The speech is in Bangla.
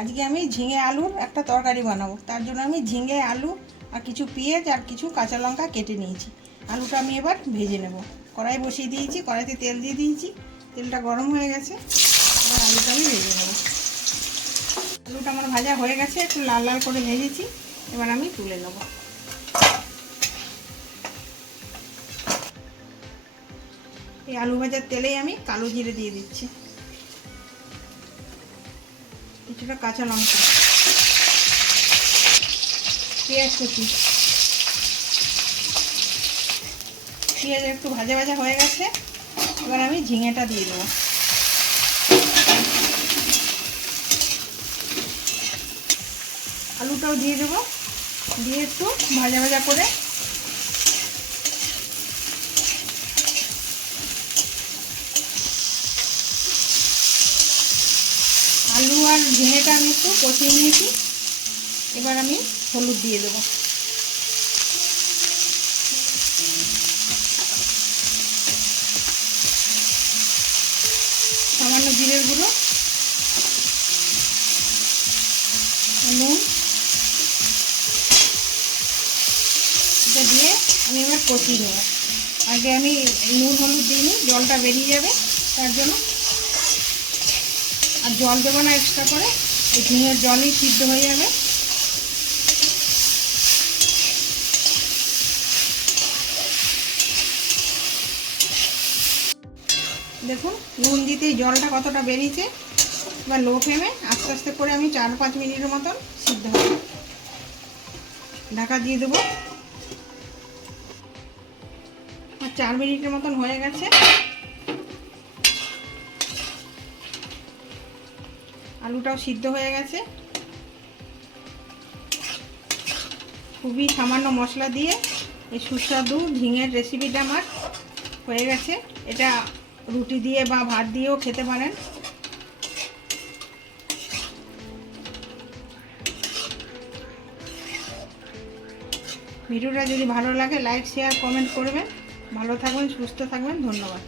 আজকে আমি ঝিঙে আলুর একটা তরকারি বানাবো। তার জন্য আমি ঝিঙে আলু আর কিছু পেঁয়াজ আর কিছু কাঁচা লঙ্কা কেটে নিয়েছি। আলুটা আমি এবার ভেজে নেব। কড়াই বসিয়ে দিয়েছি, কড়াইতে তেল দিয়ে দিয়েছি। তেলটা গরম হয়ে গেছে। এবার আলুটা আমি ভেজে নেব। আলুটা আমার ভাজা হয়ে গেছে, একটু লাল লাল করে ভেজেছি। এবার আমি তুলে নেব। এই আলু ভাজার তেলেই আমি কালো জিরে দিয়ে দিচ্ছি। কিছুটা কাঁচা লঙ্কা। পেঁয়াজ কুচি। পেঁয়াজ একটু ভাজা ভাজা হয়ে গেছে, এবার আমি ঝিঙেটা দিয়ে দেবো। আলুটাও দিয়ে দেবো, দিয়ে একটু ভাজা ভাজা করে আলু আর ঝিঙেটা আমি একটু কষিয়ে নিয়েছি। এবার আমি হলুদ দিয়ে দেবো। সামান্য জিরের গুঁড়ো, নুন। এটা দিয়ে আমি এবার কষিয়ে নেব। আগে আমি নুন হলুদ দিইনি, জলটা বেরিয়ে যাবে, তার জন্য আর জল দেবো না এক্সট্রা করে। এই ঝিঙের জলই সিদ্ধ হয়ে যাবে। দেখুন, নুন দিতেই জলটা কতটা বেরিয়েছে। এবার লো ফ্লেমে আস্তে আস্তে করে আমি চার পাঁচ মিনিটের মতন সিদ্ধ হবে। ঢাকা দিয়ে দেবো। আর চার মিনিটের মতন হয়ে গেছে। আলুটাও সিদ্ধ হয়ে গেছে। খুবই সামান্য মশলা দিয়ে এই সুস্বাদু ঝিঙের রেসিপিটা আমার হয়ে গেছে। এটা রুটি দিয়ে বা ভাত দিয়েও খেতে পারেন। ভিডিওটা যদি ভালো লাগে লাইক শেয়ার কমেন্ট করবেন। ভালো থাকবেন, সুস্থ থাকবেন, ধন্যবাদ।